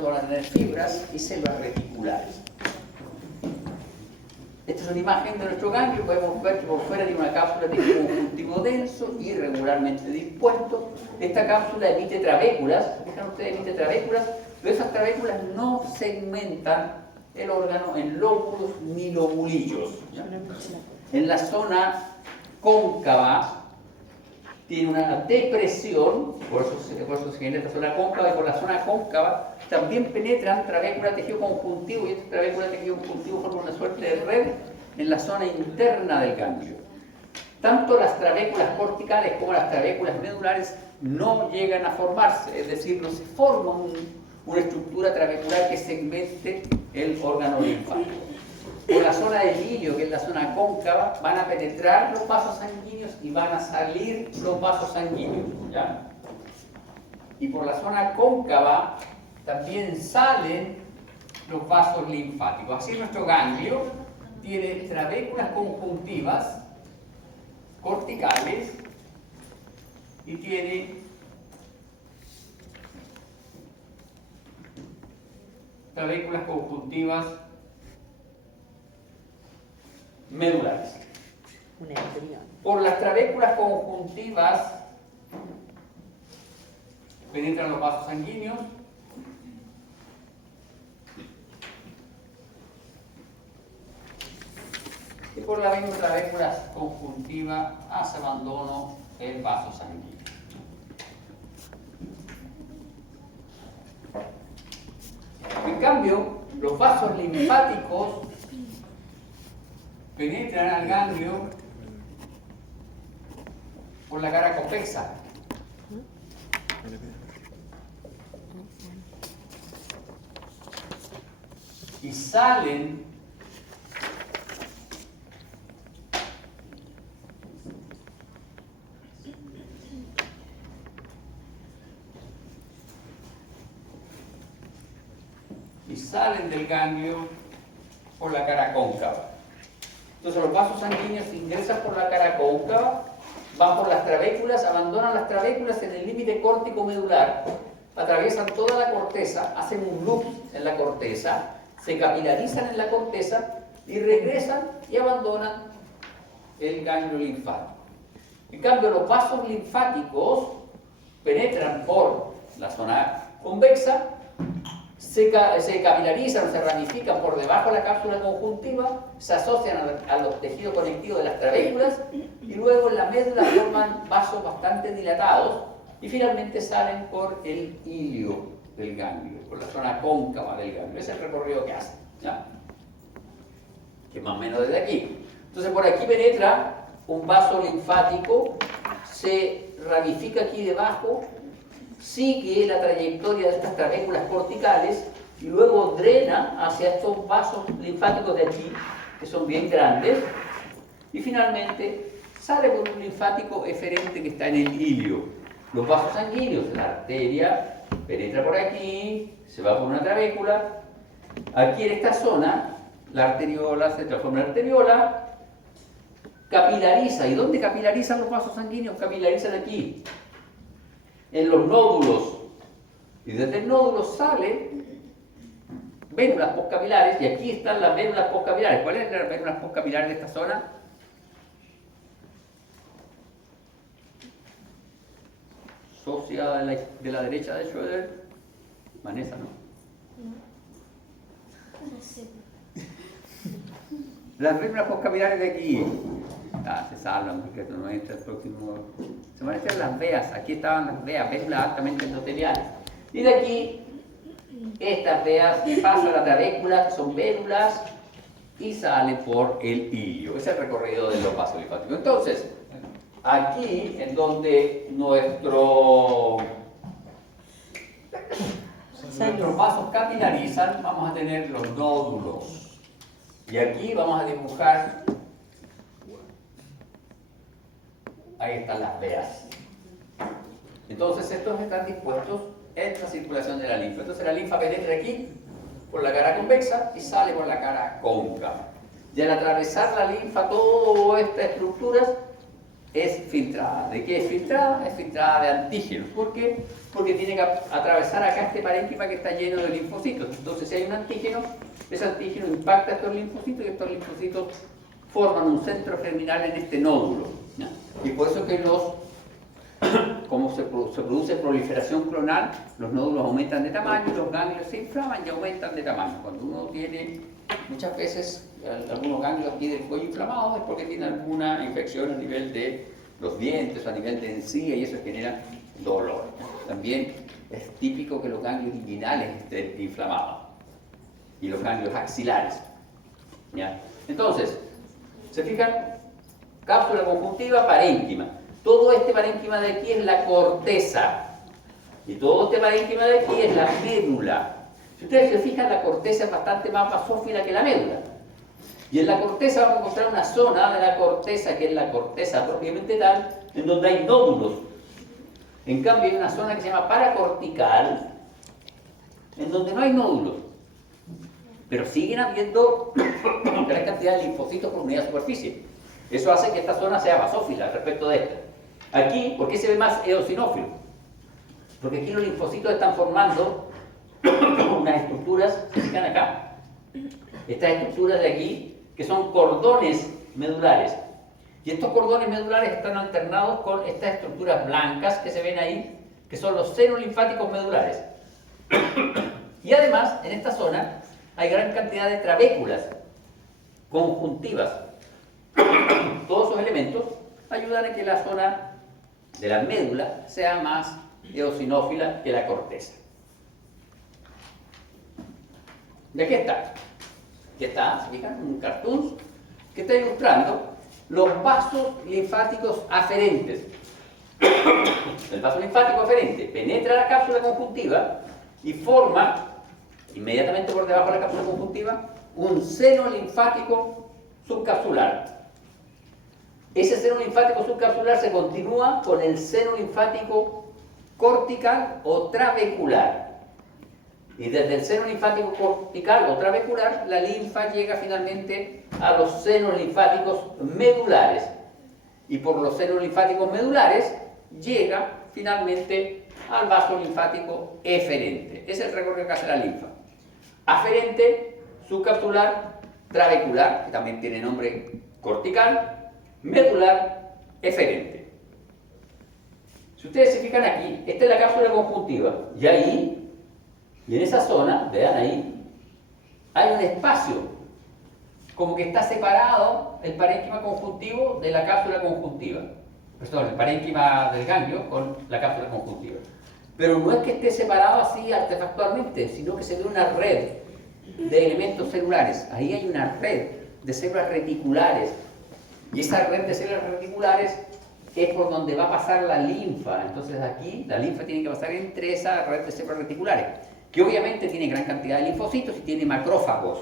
donde van a tener fibras y células reticulares. Esta es una imagen de nuestro ganglio. Podemos ver que por fuera tiene una cápsula de conjuntivo denso, irregularmente dispuesto. Esta cápsula emite trabéculas, fijan ustedes, emite trabéculas, pero esas trabéculas no segmentan el órgano en lóbulos ni lobulillos, ¿ya? En la zona cóncava tiene una depresión, por eso se genera esta zona cóncava, y por la zona cóncava también penetran trabéculas de tejido conjuntivo, y estas trabéculas de tejido conjuntivo forman una suerte de red en la zona interna del ganglio. Tanto las trabéculas corticales como las trabéculas medulares no llegan a formarse, es decir, no se forma una estructura trabecular que segmente el órgano linfático. Por la zona del ilio, que es la zona cóncava, van a penetrar los vasos sanguíneos y van a salir los vasos sanguíneos, ¿ya? Y por la zona cóncava también salen los vasos linfáticos. Así nuestro ganglio tiene trabéculas conjuntivas, corticales, y tiene trabéculas conjuntivas medulares. Por las trabéculas conjuntivas penetran los vasos sanguíneos y por la misma trabécula conjuntiva hace abandono el vaso sanguíneo. En cambio, los vasos linfáticos penetran al ganglio por la cara convexa. Y salen del ganglio por la cara cóncava. Entonces los vasos sanguíneos ingresan por la cara cóncava, van por las trabéculas, abandonan las trabéculas en el límite córtico medular, atraviesan toda la corteza, hacen un loop en la corteza, se capilarizan en la corteza y regresan y abandonan el ganglio linfático. En cambio, los vasos linfáticos penetran por la zona convexa, se capilarizan, se ramifican por debajo de la cápsula conjuntiva, se asocian a los tejidos conectivos de las trabéculas y luego en la médula forman vasos bastante dilatados y finalmente salen por el ilio del ganglio, por la zona cóncava del ganglio. Ese es el recorrido que hacen, ¿ya? Que más o menos desde aquí. Entonces por aquí penetra un vaso linfático, se ramifica aquí debajo, sigue la trayectoria de estas trabéculas corticales y luego drena hacia estos vasos linfáticos de aquí, que son bien grandes, y finalmente sale por un linfático eferente que está en el ilio. Los vasos sanguíneos, la arteria penetra por aquí, se va por una trabécula, aquí en esta zona, la arteriola se transforma en arteriola, capilariza. ¿Y dónde capilarizan los vasos sanguíneos? Capilarizan aquí, en los nódulos, y desde el nódulo salen vénulas postcapilares, y aquí están las vénulas postcapilares. ¿Cuáles son las vénulas postcapilares de esta zona? Socia de la derecha de Schroeder. Vanessa, ¿no? No sé. Las vénulas postcapilares de aquí. Se salvan porque esto no es el próximo. Se van a hacer las veas. Aquí estaban las veas, vénulas altamente endoteliales. Y de aquí, estas veas pasan a la trabécula, que son vénulas, y salen por el ilio. Ese es el recorrido de los vasos linfáticos. Entonces, aquí en donde nuestros vasos capilarizan, vamos a tener los nódulos. Y aquí vamos a dibujar. Ahí están las veas. Entonces estos están dispuestos en la circulación de la linfa. Entonces la linfa penetra aquí por la cara convexa y sale por la cara cóncava. Y al atravesar la linfa todas estas estructuras, es filtrada. ¿De qué es filtrada? Es filtrada de antígenos. ¿Por qué? Porque tiene que atravesar acá este parénquima que está lleno de linfocitos. Entonces, si hay un antígeno, ese antígeno impacta a estos linfocitos y estos linfocitos forman un centro germinal en este nódulo, ¿ya? Y por eso que como se produce proliferación clonal, los nódulos aumentan de tamaño y los ganglios se inflaman y aumentan de tamaño. Cuando uno tiene, muchas veces, algunos ganglios aquí del cuello inflamados es porque tiene alguna infección a nivel de los dientes o a nivel de encía y eso genera dolor. También es típico que los ganglios inguinales estén inflamados y los ganglios axilares, ¿ya? Entonces, ¿se fijan? Cápsula conjuntiva, parénquima. Todo este parénquima de aquí es la corteza. Y todo este parénquima de aquí es la médula. Si ustedes se fijan, la corteza es bastante más basófila que la médula. Y en la corteza vamos a encontrar una zona de la corteza, que es la corteza propiamente tal, en donde hay nódulos. En cambio, hay una zona que se llama paracortical, en donde no hay nódulos. Pero siguen habiendo gran cantidad de linfocitos por unidad de superficie. Eso hace que esta zona sea basófila respecto de esta. Aquí, ¿por qué se ve más eosinófilo? Porque aquí los linfocitos están formando unas estructuras, se fijan acá, estas estructuras de aquí, que son cordones medulares. Y estos cordones medulares están alternados con estas estructuras blancas que se ven ahí, que son los senos linfáticos medulares. Y además, en esta zona, hay gran cantidad de trabéculas conjuntivas. Todos esos elementos ayudan a que la zona de la médula sea más eosinófila que la corteza. ¿De qué está? Aquí está, ¿se fijan? Un cartoon que está ilustrando los vasos linfáticos aferentes. El vaso linfático aferente penetra la cápsula conjuntiva y forma, inmediatamente por debajo de la cápsula conjuntiva, un seno linfático subcapsular. Ese seno linfático subcapsular se continúa con el seno linfático cortical o trabecular. Y desde el seno linfático cortical o trabecular, la linfa llega finalmente a los senos linfáticos medulares. Y por los senos linfáticos medulares, llega finalmente al vaso linfático eferente. Ese es el recorrido que hace la linfa. Aferente, subcapsular, trabecular, que también tiene nombre cortical, medular, eferente. Si ustedes se fijan aquí, esta es la cápsula conjuntiva, y ahí, y en esa zona, vean ahí, hay un espacio, como que está separado el parénquima conjuntivo de la cápsula conjuntiva. Perdón, el parénquima del ganglio con la cápsula conjuntiva. Pero no es que esté separado así artefactualmente, sino que se ve una red de elementos celulares. Ahí hay una red de células reticulares. Y esa red de células reticulares es por donde va a pasar la linfa. Entonces aquí la linfa tiene que pasar entre esa red de células reticulares, que obviamente tiene gran cantidad de linfocitos y tiene macrófagos.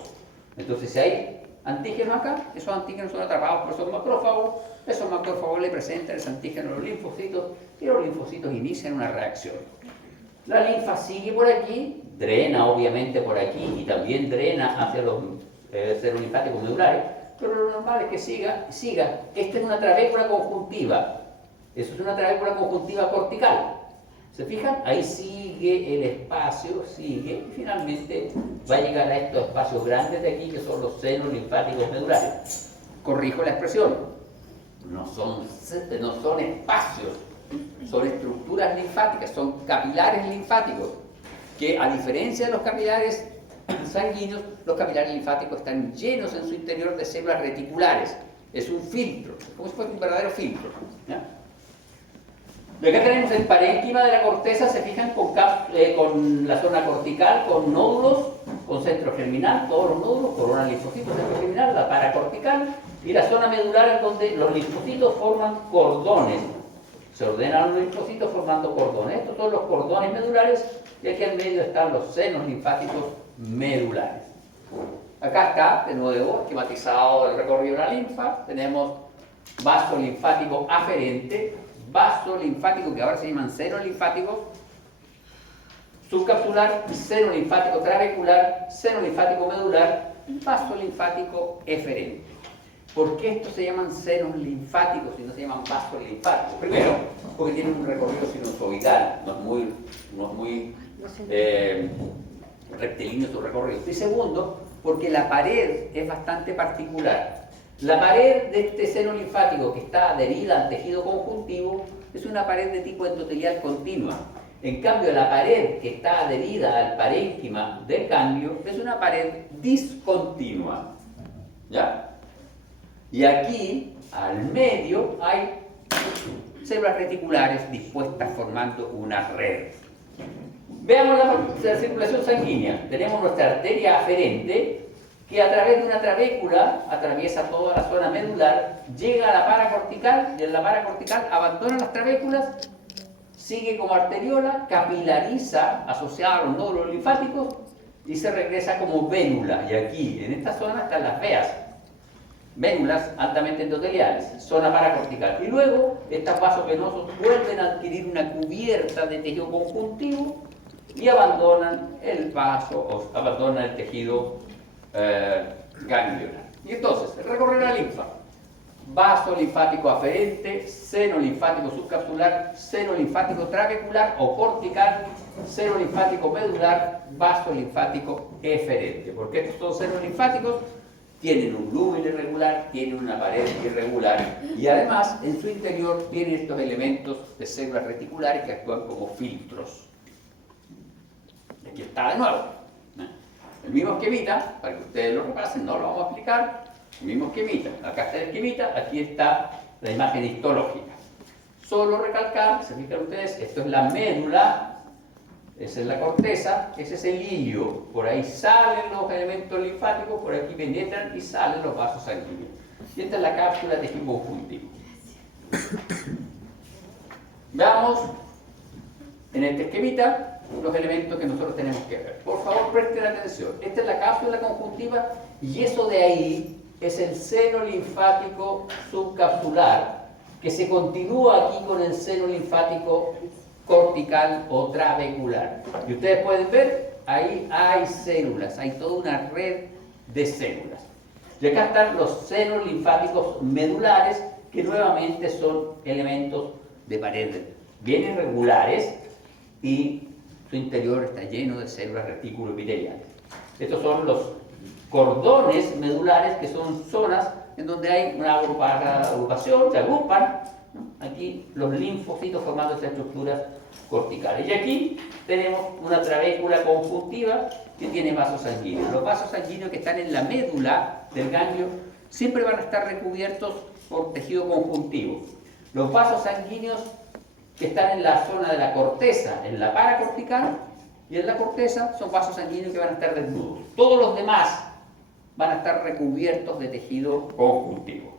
Entonces si hay antígenos acá, esos antígenos son atrapados por esos macrófagos le presentan ese antígeno a los linfocitos y los linfocitos inician una reacción. La linfa sigue por aquí, drena obviamente por aquí y también drena hacia los senos linfáticos medulares, pero lo normal es que siga. Esta es una trabécula conjuntiva, eso es una trabécula conjuntiva cortical. ¿Se fijan? Ahí sigue el espacio, sigue, y finalmente va a llegar a estos espacios grandes de aquí, que son los senos linfáticos medulares. Corrijo la expresión, no son espacios, son estructuras linfáticas, son capilares linfáticos, que a diferencia de los capilares sanguíneos, los capilares linfáticos están llenos en su interior de células reticulares. Es un filtro, como si fuera un verdadero filtro, ¿ya? De acá tenemos el parénquima de la corteza, se fijan con la zona cortical, con nódulos, con centro germinal, todos los nódulos, corona linfocitos, centro germinal, la paracortical, y la zona medular en donde los linfocitos forman cordones. Se ordenan los linfocitos formando cordones. Estos son los cordones medulares, y aquí en medio están los senos linfáticos medulares. Acá está, de nuevo, esquematizado el recorrido de la linfa. Tenemos vaso linfático aferente, vaso linfático que ahora se llaman senos linfáticos, subcapsular, seno linfático trabecular, seno linfático medular, vaso linfático eferente. ¿Por qué estos se llaman senos linfáticos y no se llaman vasos linfáticos? Primero, porque tienen un recorrido sinusoidal, no es muy rectilíneo su recorrido. Y segundo, porque la pared es bastante particular. La pared de este seno linfático que está adherida al tejido conjuntivo es una pared de tipo endotelial continua. En cambio, la pared que está adherida al parénquima del ganglio es una pared discontinua. ¿Ya? Y aquí, al medio, hay células reticulares dispuestas formando una red. Veamos la circulación sanguínea. Tenemos nuestra arteria aferente que a través de una trabécula atraviesa toda la zona medular, llega a la paracortical y en la paracortical abandona las trabéculas, sigue como arteriola, capilariza asociada a los nódulos linfáticos y se regresa como vénula. Y aquí, en esta zona, están las veas. Vénulas altamente endoteliales, zona paracortical. Y luego, estos vasos venosos vuelven a adquirir una cubierta de tejido conjuntivo y abandonan el vaso, o abandonan el tejido ganglionar. Y entonces, recorrer la linfa. Vaso linfático aferente, seno linfático subcapsular, seno linfático trabecular o cortical, seno linfático medular, vaso linfático eferente. Porque estos son senos linfáticos, tienen un lumen irregular, tienen una pared irregular y además en su interior tienen estos elementos de células reticulares que actúan como filtros. Aquí está de nuevo. El mismo esquemita, para que ustedes lo repasen, no lo vamos a explicar. El mismo esquemita. Acá está el esquemita, aquí está la imagen histológica. Solo recalcar, se fijan ustedes, esto es la médula, esa es la corteza, ese es el hilio. Por ahí salen los elementos linfáticos, por aquí penetran y salen los vasos sanguíneos. Y esta es la cápsula de tejido conjuntivo. Veamos en este esquemita los elementos que nosotros tenemos que ver. Por favor, presten atención. Esta es la cápsula conjuntiva y eso de ahí es el seno linfático subcapsular que se continúa aquí con el seno linfático cortical o trabecular. Y ustedes pueden ver, ahí hay células, hay toda una red de células. Y acá están los senos linfáticos medulares, que nuevamente son elementos de pared bien irregulares y su interior está lleno de células reticuloepiteliales. Estos son los cordones medulares, que son zonas en donde hay una agrupación, se agrupan, ¿no? Aquí los linfocitos formando estas estructuras corticales. Y aquí tenemos una trabécula conjuntiva que tiene vasos sanguíneos. Los vasos sanguíneos que están en la médula del ganglio siempre van a estar recubiertos por tejido conjuntivo. Los vasos sanguíneos que están en la zona de la corteza, en la paracortical y en la corteza, son vasos sanguíneos que van a estar desnudos. Todos los demás van a estar recubiertos de tejido conjuntivo.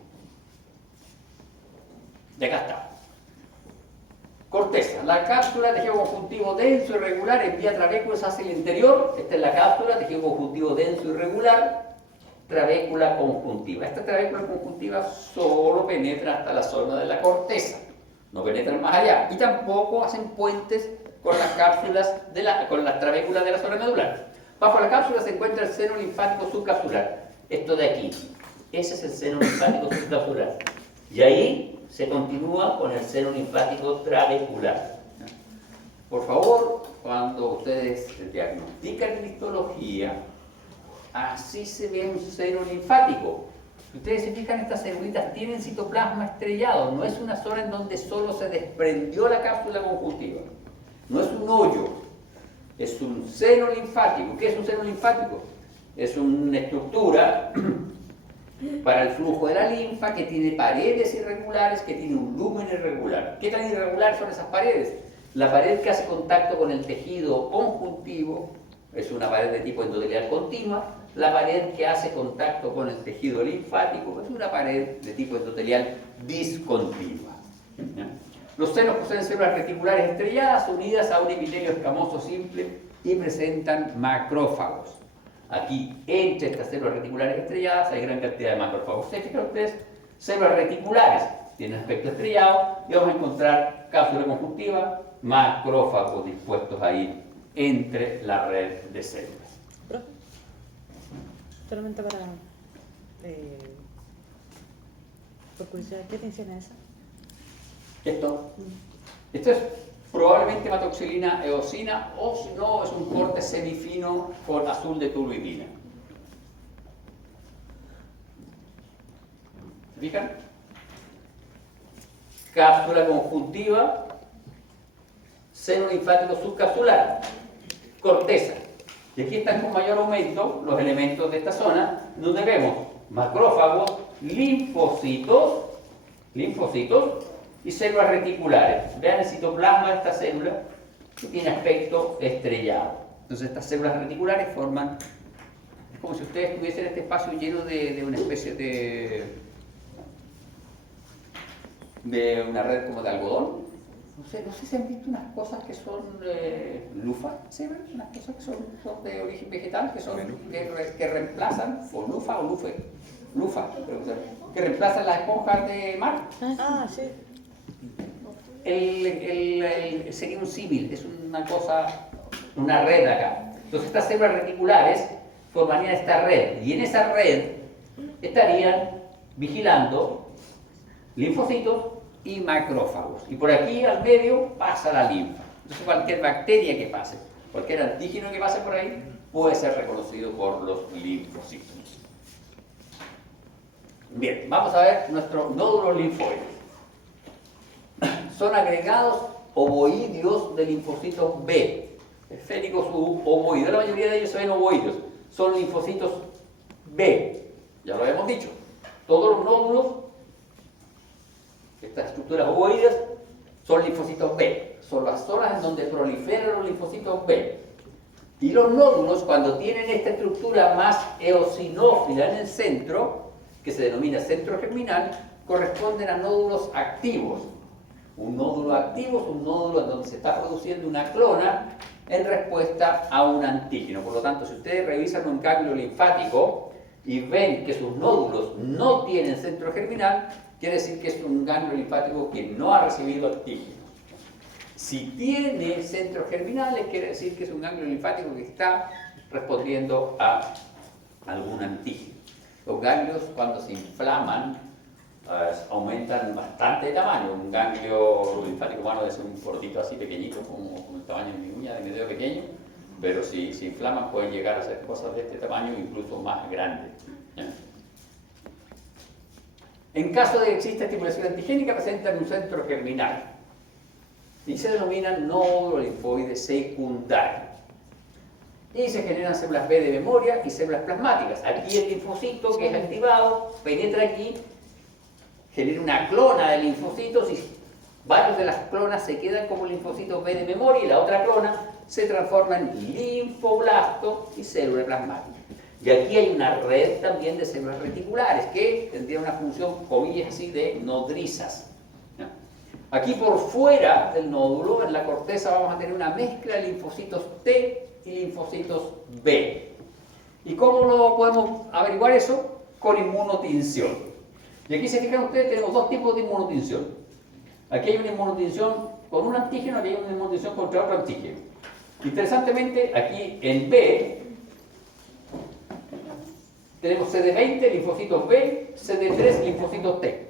Y acá está. Corteza, la cápsula, tejido conjuntivo denso y regular, envía trabéculas hacia el interior. Esta es la cápsula, tejido conjuntivo denso y regular, trabécula conjuntiva. Esta trabécula conjuntiva solo penetra hasta la zona de la corteza, no penetran más allá. Y tampoco hacen puentes con las cápsulas, con las trabéculas de la zona medular. Bajo la cápsula se encuentra el seno linfático subcapsular. Esto de aquí, ese es el seno linfático subcapsular. Y ahí se continúa con el seno linfático trabecular. Por favor, cuando ustedes diagnostican en histología, así se ve un seno linfático. Si ustedes se fijan, estas celulitas tienen citoplasma estrellado. No es una zona en donde solo se desprendió la cápsula conjuntiva. No es un hoyo. Es un seno linfático. ¿Qué es un seno linfático? Es una estructura para el flujo de la linfa que tiene paredes irregulares, que tiene un lumen irregular. ¿Qué tan irregulares son esas paredes? La pared que hace contacto con el tejido conjuntivo es una pared de tipo endotelial continua. La pared que hace contacto con el tejido linfático es una pared de tipo endotelial discontinua. ¿Ya? Los senos poseen células reticulares estrelladas unidas a un epitelio escamoso simple y presentan macrófagos. Aquí, entre estas células reticulares estrelladas, hay gran cantidad de macrófagos. Fijan ustedes, células reticulares tienen aspecto estrellado y vamos a encontrar cápsula conjuntiva, macrófagos dispuestos ahí entre la red de células. Solamente para por curiosidad, ¿qué tensión es esa? Esto es probablemente hematoxilina eosina, o si no, es un corte semifino con azul de toluidina. ¿Se fijan? Cápsula conjuntiva, seno linfático subcapsular, corteza. Y aquí están con mayor aumento los elementos de esta zona, donde vemos macrófagos, linfocitos y células reticulares. Vean el citoplasma de esta célula, que tiene aspecto estrellado. Entonces estas células reticulares forman, es como si ustedes tuviesen este espacio lleno de una especie de una red como de algodón. No sé si han visto unas cosas que son lufa, ¿sí? Unas cosas que son de origen vegetal, que reemplazan, o lufa o lufa, que reemplazan las esponjas de mar. Ah, sí. Sería un símil, es una cosa, una red acá. Entonces estas células reticulares formarían esta red, y en esa red estarían vigilando linfocitos y macrófagos. Y por aquí al medio pasa la linfa. Entonces cualquier bacteria que pase, cualquier antígeno que pase por ahí, puede ser reconocido por los linfocitos. Bien, vamos a ver nuestros nódulos linfoides. Son agregados ovoideos de linfocitos B, esféricos u ovoideos. La mayoría de ellos se ven ovoideos, son linfocitos B, ya lo habíamos dicho. Todos los nódulos, estas estructuras ovoideas, son linfocitos B, son las zonas en donde proliferan los linfocitos B. Y los nódulos, cuando tienen esta estructura más eosinófila en el centro, que se denomina centro germinal, corresponden a nódulos activos. Un nódulo activo es un nódulo en donde se está produciendo una clona en respuesta a un antígeno. Por lo tanto, si ustedes revisan un ganglio linfático y ven que sus nódulos no tienen centro germinal, quiere decir que es un ganglio linfático que no ha recibido antígenos. Si tiene centros germinales, quiere decir que es un ganglio linfático que está respondiendo a algún antígeno. Los ganglios, cuando se inflaman, aumentan bastante de tamaño. Un ganglio linfático humano es un gordito así pequeñito, como el tamaño de mi uña, de mi dedo pequeño, pero si se inflaman pueden llegar a ser cosas de este tamaño, incluso más grandes. ¿Ya? En caso de que exista estimulación antigénica, presentan un centro germinal y se denominan nódulo linfoide secundario. Y se generan células B de memoria y células plasmáticas. Aquí el linfocito que es activado penetra aquí, genera una clona de linfocitos y varios de las clonas se quedan como linfocitos B de memoria y la otra clona se transforma en linfoblasto y célula plasmática. Y aquí hay una red también de células reticulares que tendrían una función, comillas así, de nodrizas. ¿Ya? Aquí por fuera del nódulo, en la corteza, vamos a tener una mezcla de linfocitos T y linfocitos B. ¿Y cómo lo podemos averiguar eso? Con inmunotinción. Y aquí se fijan ustedes, tenemos dos tipos de inmunotinción. Aquí hay una inmunotinción con un antígeno y hay una inmunotinción contra otro antígeno. Interesantemente, aquí en B tenemos CD20, linfocitos B, CD3, linfocitos T.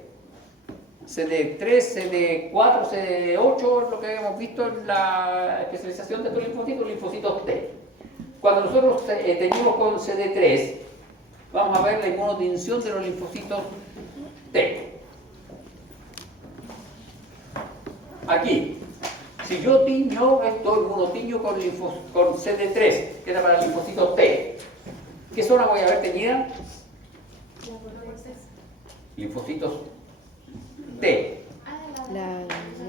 CD3, CD4, CD8 es lo que hemos visto en la especialización de estos linfocitos, linfocitos T. Cuando nosotros teñimos con CD3, vamos a ver la inmunotinción de los linfocitos T. Aquí, si yo tiño esto, inmunotiño con CD3, que era para linfocitos T, ¿qué zona voy a ver teñida? Linfocitos T.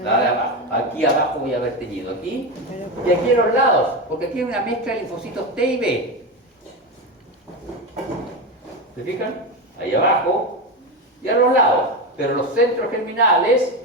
La de abajo. Aquí abajo voy a haber teñido. Aquí y aquí a los lados, porque aquí hay una mezcla de linfocitos T y B. ¿Se fijan? Ahí abajo y a los lados. Pero los centros germinales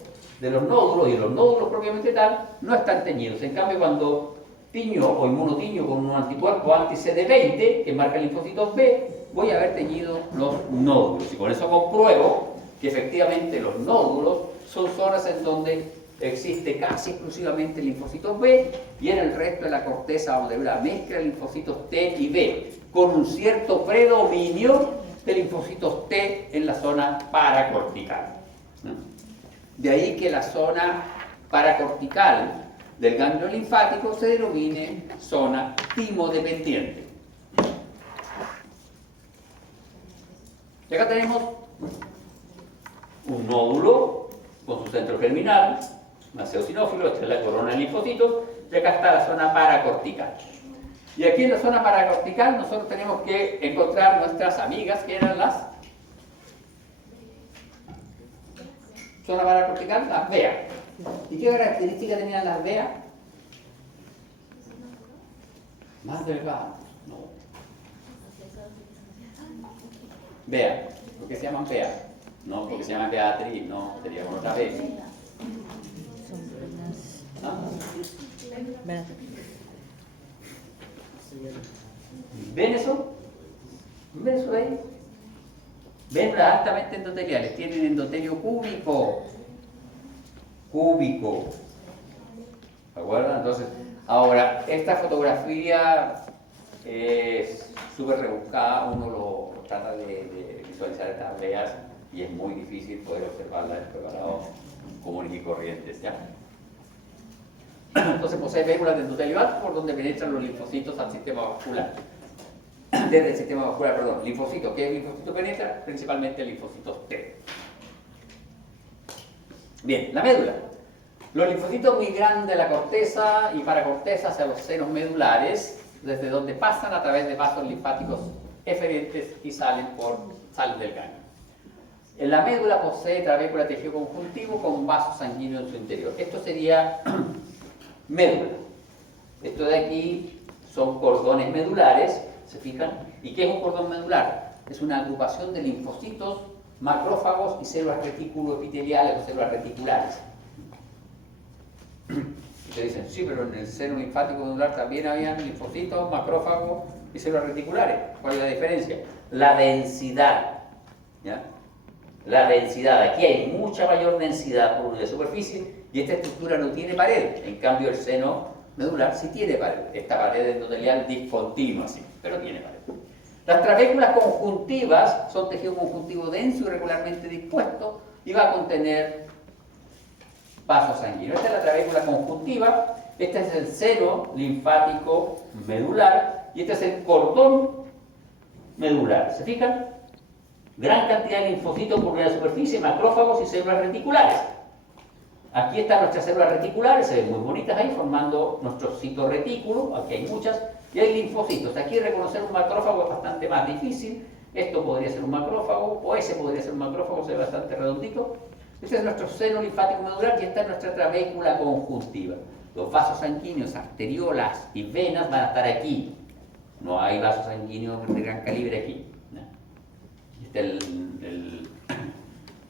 de los nódulos y los nódulos propiamente tal no están teñidos. En cambio, cuando tiño o inmunotiño con un anticuerpo anti-CD20 que marca linfocitos B, voy a haber teñido los nódulos. Y con eso compruebo que efectivamente los nódulos son zonas en donde existe casi exclusivamente linfocitos B y en el resto de la corteza vamos a ver una mezcla de linfocitos T y B con un cierto predominio de linfocitos T en la zona paracortical. ¿no? De ahí que la zona paracortical del ganglio linfático se denomine zona timodependiente. Y acá tenemos un nódulo con su centro germinal, un eosinófilo, esta es la corona de linfocitos, y acá está la zona paracortical. Y aquí en la zona paracortical nosotros tenemos que encontrar nuestras amigas, que eran las zona paracortical, las VEA. ¿Y qué características tenían las VEA? Más delgadas, no. VEA, ¿por qué se llaman VEA? No, porque se llaman Beatriz, no, sería con otra vez. Son venas. ¿Ah? Venas. ¿Ven eso? ¿Ven eso de ahí? Vénulas altamente endoteliales, tienen endotelio cúbico. Cúbico. ¿De acuerdo? Entonces, ahora, esta fotografía es súper rebuscada, uno lo trata de visualizar estas veas y es muy difícil poder observarlas en preparados comunes y corrientes, ¿ya? Entonces posee vénulas de endotelio alto por donde penetran los linfocitos al sistema vascular. Desde el sistema vascular, perdón, linfocitos. ¿Qué linfocito penetra? Principalmente linfocitos T. Bien, la médula. Los linfocitos muy grandes de la corteza y paracorteza hacia los senos medulares, desde donde pasan a través de vasos linfáticos eferentes y salen del ganglio. En la médula posee trabécula tejido conjuntivo con vasos sanguíneos en su interior. Esto sería médula. Esto de aquí son cordones medulares, ¿se fijan? ¿Y qué es un cordón medular? Es una agrupación de linfocitos, macrófagos y células reticuloepiteliales o células reticulares. Y te dicen, sí, pero en el seno linfático medular también habían linfocitos, macrófagos y células reticulares. ¿Cuál es la diferencia? La densidad, ¿ya? La densidad, aquí hay mucha mayor densidad por unidad de superficie y esta estructura no tiene pared, en cambio el seno medular sí tiene pared, esta pared endotelial discontinua, sí, pero tiene pared. Las trabéculas conjuntivas son tejido conjuntivo denso y regularmente dispuesto y va a contener vasos sanguíneos. Esta es la trabécula conjuntiva, este es el seno linfático medular y este es el cordón medular, ¿se fijan? Gran cantidad de linfocitos por unidad de superficie, macrófagos y células reticulares. Aquí están nuestras células reticulares, se ven muy bonitas ahí, formando nuestro citorretículo, aquí hay muchas, y hay linfocitos. Aquí reconocer un macrófago es bastante más difícil, esto podría ser un macrófago, o ese podría ser un macrófago, se ve bastante redondito. Este es nuestro seno linfático medular y esta es nuestra trabécula conjuntiva. Los vasos sanguíneos, arteriolas y venas van a estar aquí. No hay vasos sanguíneos de gran calibre aquí. Este es el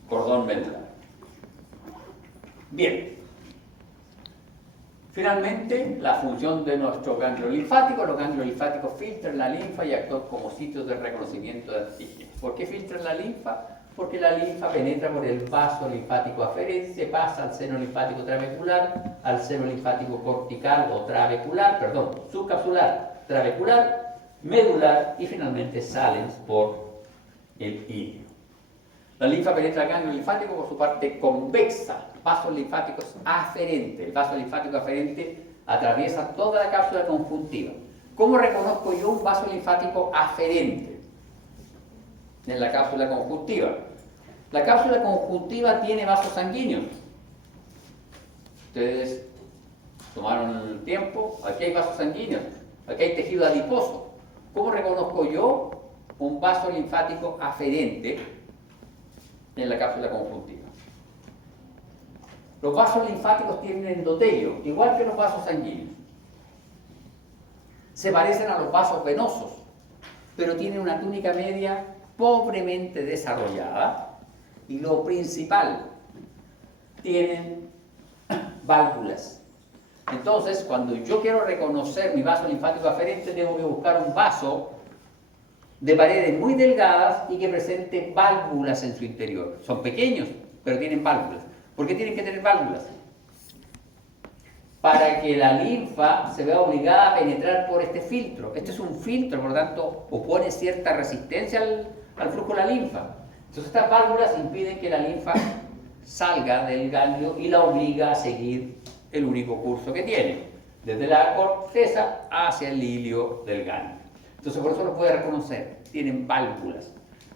cordón medular. Bien. Finalmente, la función de nuestro ganglio linfático. Los ganglios linfáticos filtran la linfa y actúan como sitios de reconocimiento de antígenos. ¿Por qué filtran la linfa? Porque la linfa penetra por el vaso linfático aferente, pasa al seno linfático trabecular, al seno linfático cortical o trabecular, perdón, subcapsular, trabecular, medular y finalmente salen por el ilio. La linfa penetra el ganglio linfático por su parte convexa, vasos linfáticos aferentes. El vaso linfático aferente atraviesa toda la cápsula conjuntiva. ¿Cómo reconozco yo un vaso linfático aferente en la cápsula conjuntiva? La cápsula conjuntiva tiene vasos sanguíneos. Ustedes tomaron el tiempo, aquí hay vasos sanguíneos, aquí hay tejido adiposo. ¿Cómo reconozco yo un vaso linfático aferente en la cápsula conjuntiva? Los vasos linfáticos tienen endotelio, igual que los vasos sanguíneos. Se parecen a los vasos venosos, pero tienen una túnica media pobremente desarrollada y lo principal, tienen válvulas. Entonces, cuando yo quiero reconocer mi vaso linfático aferente, tengo que buscar un vaso de paredes muy delgadas y que presente válvulas en su interior. Son pequeños, pero tienen válvulas. ¿Por qué tienen que tener válvulas? Para que la linfa se vea obligada a penetrar por este filtro. Este es un filtro, por lo tanto, opone cierta resistencia al flujo de la linfa. Entonces estas válvulas impiden que la linfa salga del ganglio y la obliga a seguir el único curso que tiene, desde la corteza hacia el hilio del ganglio. Entonces por eso lo puede reconocer, tienen válvulas,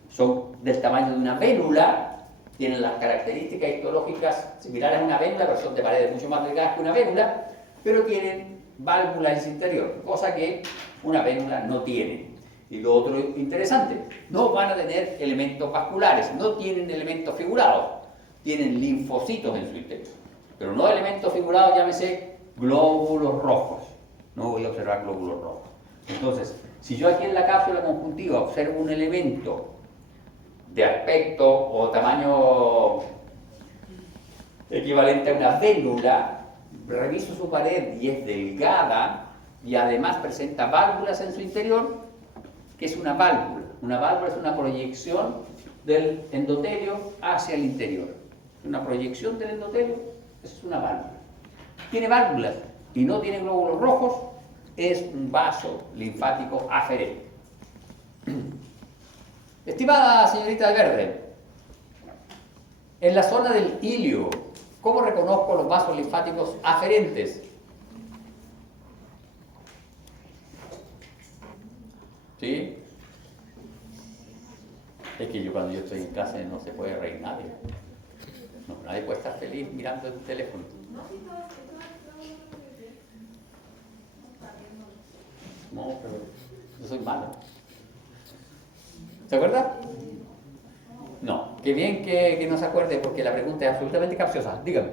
son del tamaño de una vélula, tienen las características histológicas similares a una vélula, pero son de paredes mucho más delgadas que una vélula, pero tienen válvulas en su interior, cosa que una vélula no tiene. Y lo otro interesante, no van a tener elementos vasculares, no tienen elementos figurados, tienen linfocitos en su interior, pero no elementos figurados, llámese glóbulos rojos. No voy a observar glóbulos rojos. Entonces, si yo aquí en la cápsula conjuntiva observo un elemento de aspecto o tamaño equivalente a una vélula, reviso su pared y es delgada y además presenta válvulas en su interior, ¿qué es una válvula? Una válvula es una proyección del endotelio hacia el interior. Una proyección del endotelio, eso es una válvula. Tiene válvulas y no tiene glóbulos rojos, es un vaso linfático aferente. Estimada señorita de verde, en la zona del hilio, ¿cómo reconozco los vasos linfáticos aferentes? ¿Sí? Es que cuando yo estoy en clase no se puede reír nadie. No, nadie puede estar feliz mirando el teléfono. No, pero yo soy malo. ¿Se acuerda? No, qué bien que no se acuerde porque la pregunta es absolutamente capciosa. Dígame.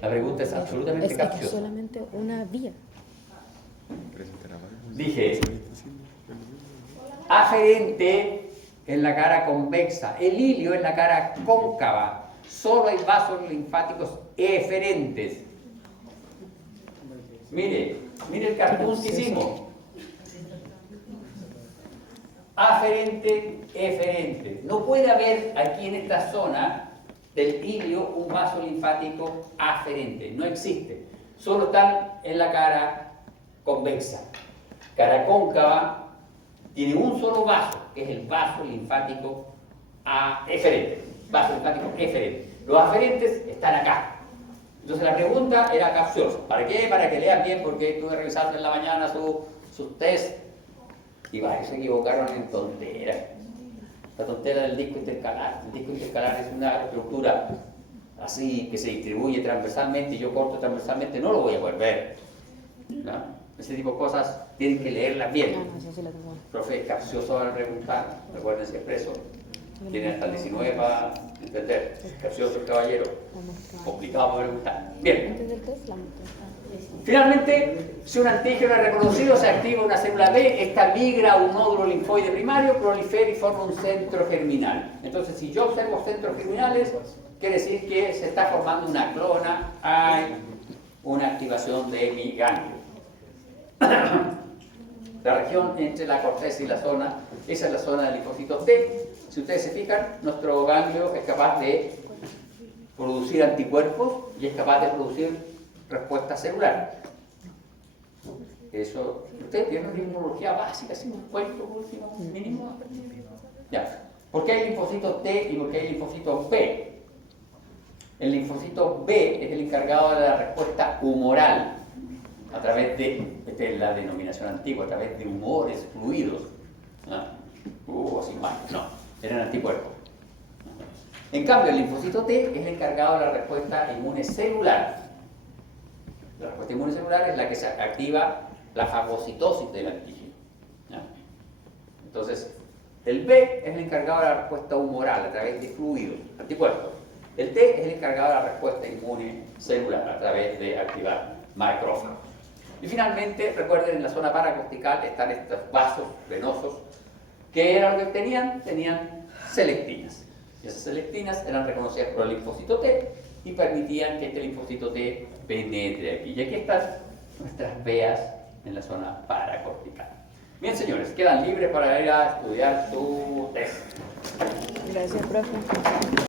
La pregunta es absolutamente capciosa. Es solamente una vía. Dije, aferente en la cara convexa, el hilio en la cara cóncava. Solo hay vasos linfáticos eferentes. Mire el cartoon que hicimos. Aferente, eferente. No puede haber aquí en esta zona del hilio un vaso linfático aferente. No existe. Solo están en la cara convexa. Cara cóncava tiene un solo vaso, que es el vaso linfático eferente. Vaso linfático eferente. Los aferentes están acá. Entonces la pregunta era capciosa. ¿Para qué? Para que lean bien, porque estuve revisando en la mañana sus test y varios se equivocaron en tonteras. La tontera del disco intercalar. El disco intercalar es una estructura así que se distribuye transversalmente y yo corto transversalmente, no lo voy a poder ver. ¿No? Ese tipo de cosas tienen que leerlas bien. Profe, es capcioso al preguntar. Recuerden ese expreso. Tiene hasta el 19 para entender. Capcioso el caballero. Complicado para preguntar. Bien. Finalmente, si un antígeno es reconocido, se activa una célula B, esta migra a un nódulo linfoide primario, prolifera y forma un centro germinal. Entonces, si yo observo centros germinales, quiere decir que se está formando una clona, hay una activación de mi ganglio. La región entre la corteza y la zona, esa es la zona del linfocito T. Si ustedes se fijan, nuestro ganglio es capaz de producir anticuerpos y es capaz de producir respuesta celular. Eso, ustedes tienen una inmunología básica, así un cuento último, mínimo. Ya. ¿Por qué hay linfocito T y por qué hay linfocito B? El linfocito B es el encargado de la respuesta humoral, a través de, esta es la denominación antigua, a través de humores fluidos. Así mal, no, eran anticuerpos. En cambio, el linfocito T es el encargado de la respuesta inmune celular. La respuesta inmune celular es la que se activa la fagocitosis del antígeno. ¿Ya? Entonces, el B es el encargado de la respuesta humoral a través de fluidos, anticuerpos. El T es el encargado de la respuesta inmune celular a través de activar macrófagos. Y finalmente, recuerden, en la zona paracortical están estos vasos venosos. ¿Qué era lo que tenían? Tenían selectinas. Y esas selectinas eran reconocidas por el linfocito T y permitían que este linfocito T penetre aquí. Y aquí están nuestras veas en la zona paracortical. Bien, señores, quedan libres para ir a estudiar su test. Gracias, profe.